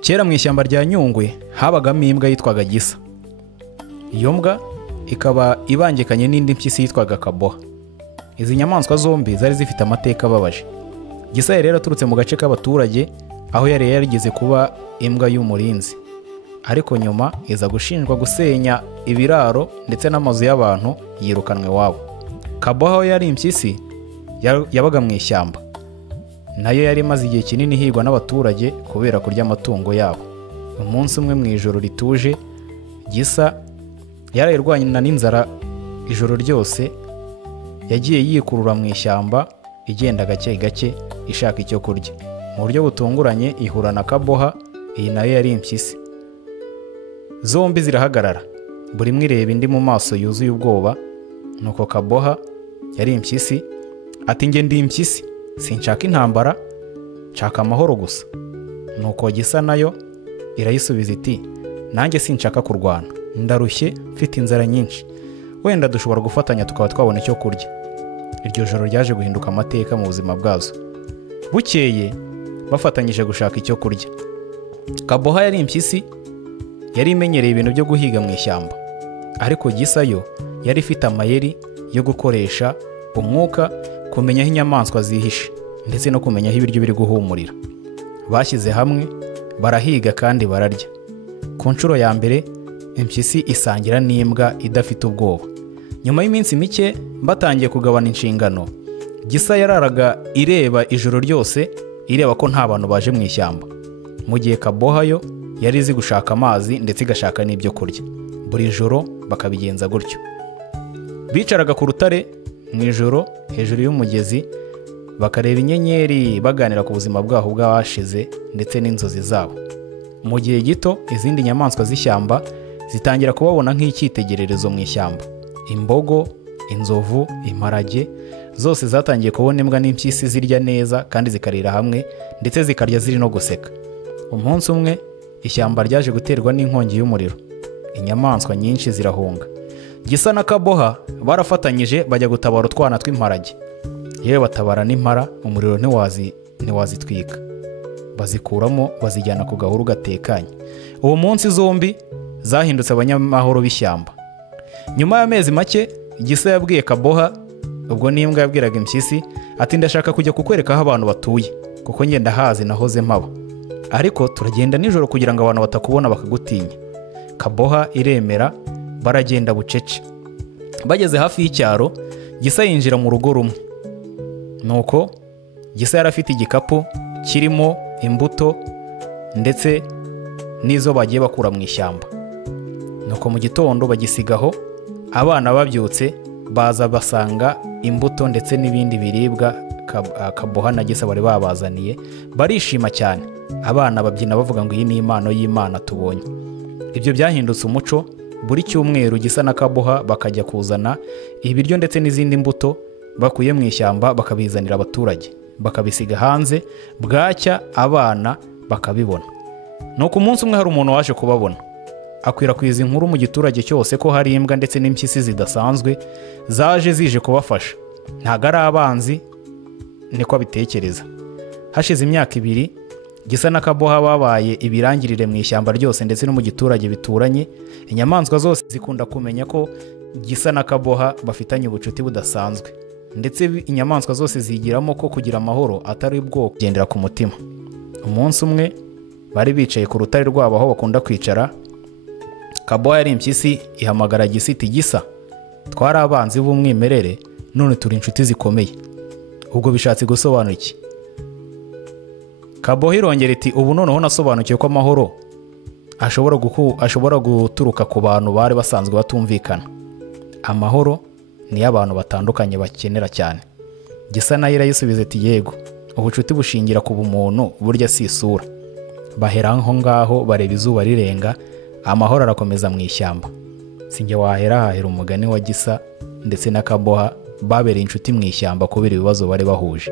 Kera mu ishyamba rya Nyungwe habagamo imbwa yitwaga Gisa. Iyo mbwa ikaba ibangikanye n'indi mpyisi yitwaga Kaboha. Izi nyamaswa zombi zari zifite amateka ababaje. Gisa yari yaraturutse mu gace k'abaturage aho yari yarigeze kuba imbwa y'umurinzi, ariko nyuma iza gushinjwa gusenya ibiraro ndetse n'amazu y'abantu yirukanwe wabo. Kaboha yari impyisi yabaga mu ishyamba, nayo yari imaze igihe kinini higwa n'abaturage kubera kurya amatungo yabo. Umunsi umwe mu ijoro rituje, Gisa yarayirwanya n'inzara ijoro ryose, yagiye yikurura mu ishyamba igenda gake gake ishaka icyo kurya. Mu buryo butunguranye ihura na Kaboha, iyi nayo yari impyisi. Zombi zirahagarara, buri imwe ireba indi mu maso yuzuye ubwoba. Nuko Kaboha yari impyisi ati njye ndi impyisi, sinshaka intambara, nshaka amahoro gusa. Nuko Gisa nayo irayisubiza iti nanjye sinshaka kurwana, ndarushye mfite inzara nyinshi, wenda dushobora gufatanya tukaba twabona icyo kurya. Iryo joro ryaje guhinduka amateka mu buzima bwazo. Bukeye bafatanyije gushaka icyo kurya. Kaboha yari impyisi yari imenyereye ibintu byo guhiga mu ishyamba, ariko Gisa yo yari ifite amayeri yo gukoresha umwuka kumenya aho inyamaswa zihishe ndetse no kumenya aho ibiryo biri guhumurira. Bashyize hamwe barahiga kandi bararya. Ku nshuro ya mbere impyisi isangira n'imbwa idafite ubwoba. Nyuma y'iminsi mike batangiye kugabana inshingano, Gisa yararaga ireba ijoro ryose, ireba ko nta bantu baje mu ishyamba, mu gihe Kaboha yo yari izi gushaka amazi ndetse igashaka n'ibyo kurya. Buri joro bakabigenza gutyo. Bicaraga ku rutare mu ijoro hejuru y'umugezi, bakareba inyenyeri baganira ku buzima bwaho bw'abashize ndetse n'inzozi zabo. Mu gihe gito izindi nyamaswa z'ishyamba zitangira kubabona nk'icyitegererezo mu ishyamba. Imbogo, inzovu, imparage zose zatangiye kubona imbwa n'impyisi zirya neza kandi zikarira hamwe ndetse zikarya ziri no guseka. Umunsi umwe ishyamba ryaje guterwa n'inkongi y'umuriro. Inyamaswa nyinshi zirahunga. Gisa na Kaboha barafatanyije bajya gutabara utwana tw'imparage. Yewe batabara n'impara, umuriro ntiwazitwika. Bazikuramo bazijyana ku gahuru gatekanye. Uwo munsi zombi zahindutse abanyamahoro b'ishyamba. Nyuma y'amezi make Gisa yabwiye Kaboha, ubwo n'imbwa yabwiraga impyisi, ati ndashaka kujya kukwereka aho abantu batuye kuko njye ndahazi nahoze mpaba, ariko turagenda nijoro kugira ngo abantu batakubona bakagutinya. Kaboha iremera, baragenda bucece. Bageze hafi y'icyaro, Gisa yinjira mu rugo rumwe. Nuko Gisa yari afite igikapu kirimo imbuto ndetse n'izo bagiye bakura mu ishyamba. Nuko mu gitondo bagisigaho, abana babyutse baza basanga imbuto ndetse n'ibindi biribwa Kaboha na Gisa bari babazaniye. Barishima cyane, abana babyina bavuga ngo iyi ni impano y'Imana tubonye. Ibyo byahindutse umuco. Buri cyumweru Gisa na Kaboha bakajya kuzana ibiryo ndetse n'izindi mbuto bakuye mu ishyamba bakabizanira abaturage, bakabisiga hanze, bwacya abana bakabibona. Nuko umunsi umwe hari umuntu waje kubabona, akwirakwiza inkuru mu giturage cyose ko hari imbwa ndetse n'impyisi zidasanzwe zaje zije kubafasha. Ntago ari abanzi niko abitekereza. Hashize imyaka 2, Gisa na Kaboha babaye ibirangirire mu ishyamba ryose ndetse no mu giturage bituranye. Inyamaswa zose zikunda kumenya ko Gisa na Kaboha bafitanye ubucuti budasanzwe, ndetse inyamaswa zose zigiramo ko kugira amahoro atari ubwoko kugendera ku mutima. Umunsi umwe bari bicaye ku rutare rwabo aho bakunda kwicara. Kaboha yari impyisi ihamagara Gisa iti Gisa, twari abanzi b'umwimerere none turi inshuti zikomeye, ubwo bishatse gusobanura iki? Kaboha irongera iti ubu noneho nasobanukiye ko amahoro ashobora guturuka ku bantu bari basanzwe batumvikana. Amahoro ni y'abantu batandukanye bakenera cyane. Gisa nayo irayisubiza iti yego, ubucuti bushingira ku bumuntu burya si isura. Bahera aho ngaho bareba izuba rirenga, amahoro arakomeza mu ishyamba. Sinjye hahera umugani wa Gisa ndetse na Kaboha babereye inshuti mu ishyamba kubera ibibazo bari bahuje.